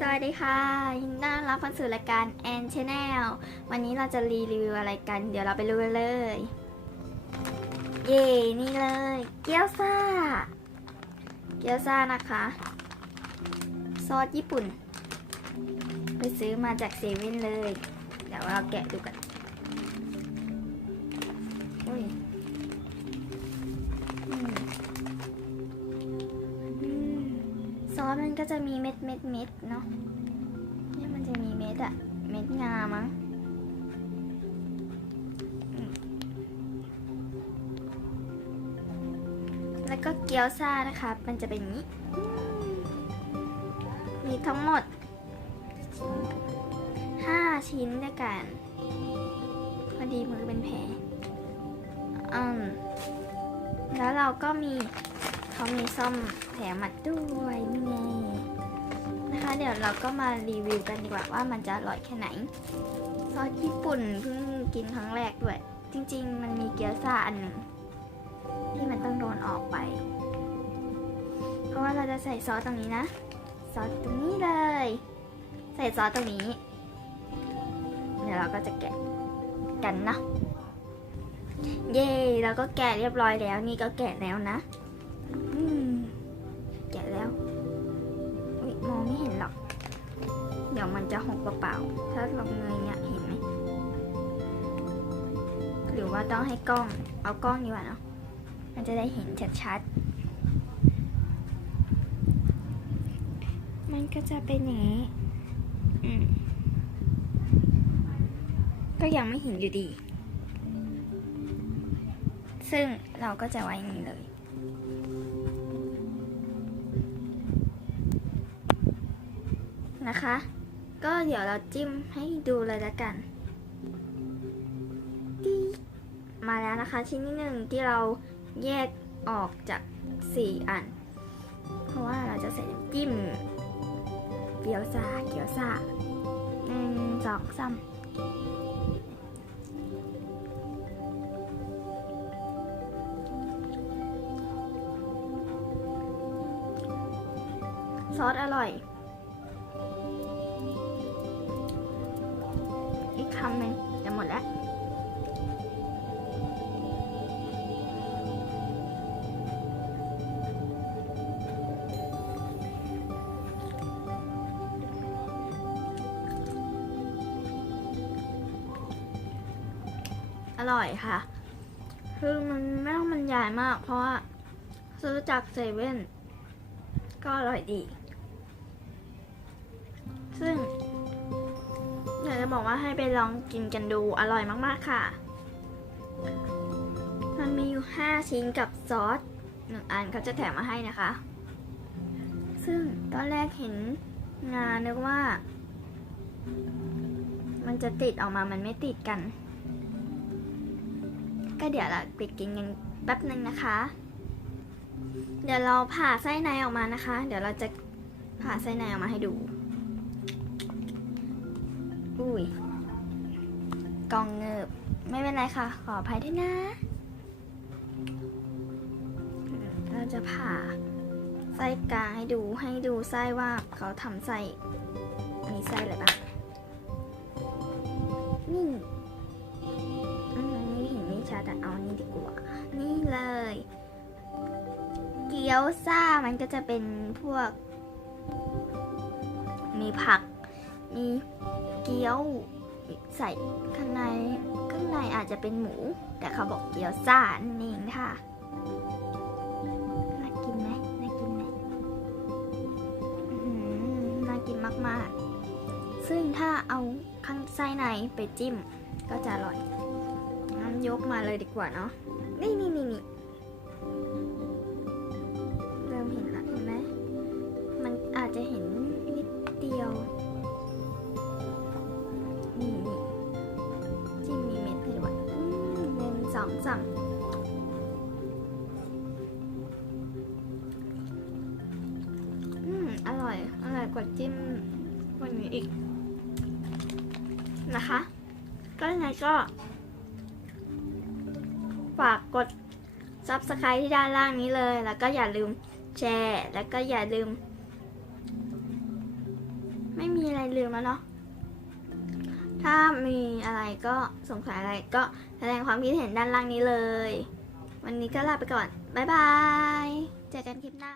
สวัสดีค่ะยินดีต้อนรับเข้าสู่รายการ N Channel วันนี้เราจะรีวิวอะไรกัน เดี๋ยวเราไปรู้กันเลย เย่นี่เลย เกี๊ยวซ่า เกี๊ยวซ่านะคะ ซอสญี่ปุ่น ไปซื้อมาจากเซเว่นเลย เดี๋ยวเราแกะดูกันอุ้ย มันก็จะมีเม็ดเม็ดเม็ดเนาะนี่มันจะมีเม็ดอะเม็ดงามั้งแล้วก็เกี๊ยวซ่านะคะ มันจะเป็นนี้ มีทั้งหมด 5 ชิ้นด้วยกัน พอดีมือเป็นแผลอืมแล้วเราก็มีเขามีซ่อมแถมมาด้วย เดี๋ยวเราก็มารีวิวกันดีกว่าว่ามันจะอร่อยแค่ไหน ซอสญี่ปุ่นเพิ่งกินครั้งแรกด้วย จริง ๆ มันมีเกี๊ยวซ่าอันหนึ่งที่มันต้องโดนออกไป เพราะว่าเราจะใส่ซอสตรงนี้นะ ซอสตรงนี้เลย ใส่ซอสตรงนี้ เดี๋ยวเราก็จะแกะกันนะ เย่เราก็แกะเรียบร้อยแล้ว นี่ก็แกะแล้วนะ เดี๋ยวมันจะหกเปล่าๆถ้าเราเงยเนี่ยเห็นไหมหรือว่าต้องให้กล้อง เอากล้องดีกว่าเนาะมันจะได้เห็นชัดๆ มันก็จะเป็นอย่างนี้อืมก็ยังไม่เห็นอยู่ดี ซึ่งเราก็จะไว้อย่างนี้เลยนะคะ ก็เดี๋ยวเราจิ้มให้ดูเลยละกัน มาแล้วนะคะชิ้นที่หนึ่งที่เราแยกออกจาก 4 อัน เพราะว่าเราจะใส่น้ำจิ้มเกี๊ยวซาเกี๊ยวซาหนึ่งสองสามซอสอร่อย คำหนึ่งจะหมดแล้วอร่อยค่ะ คือมันไม่ต้องบรรยายมาก เพราะว่าซื้อจากเซเว่นก็อร่อยดี ซึ่ง อยากจะบอกว่าให้ไปลองกินกันดูอร่อยมากๆค่ะ มันมีอยู่ 5 ชิ้นกับซอสหนึ่งอันเขาจะแถมมาให้นะคะ ซึ่งตอนแรกเห็นงานนึกว่า มันจะติดออกมามันไม่ติดกัน ก็เดี๋ยวเราไปกินกันแป๊บหนึ่งนะคะ เดี๋ยวเราผ่าไส้ในออกมานะคะ เดี๋ยวเราจะผ่าไส้ในออกมาให้ดู อุ้ยกองเงิบ ไม่เป็นไรค่ะ ขออภัยด้วยนะ เราจะผ่าไส้กลางให้ดูให้ดูไส้ว่าเขาทำไส้มีไส้อะไรบ้าง นี่อืมนี่เห็นไม่ชัดอะเอานนี้ดีกว่า นี่เลย เกี๊ยวซ่ามันก็จะเป็นพวก มีผัก มีเกี๊ยวใส่ข้างในข้างในอาจจะเป็นหมู แต่เขาบอกเกี๊ยวซ่านั่นเองค่ะน่ากินไหมน่ากินไหมน่ากินมากๆ ซึ่งถ้าเอาข้างไส้ในไปจิ้มก็จะอร่อยงั้นยกมาเลยดีกว่าเนาะ สองสามอืม อร่อย อร่อยกว่าจิ้มวันนี้อีก นะคะ ก็ยังไงก็ ฝากกด subscribe ที่ด้านล่างนี้เลย แล้วก็อย่าลืมแชร์ แล้วก็อย่าลืม ไม่มีอะไรลืมแล้วเนาะ ถ้ามีอะไรก็สงสัยอะไรก็แสดงความคิดเห็นด้านล่างนี้เลย วันนี้ก็ลาไปก่อน บ๊ายบาย เจอกันคลิปหน้า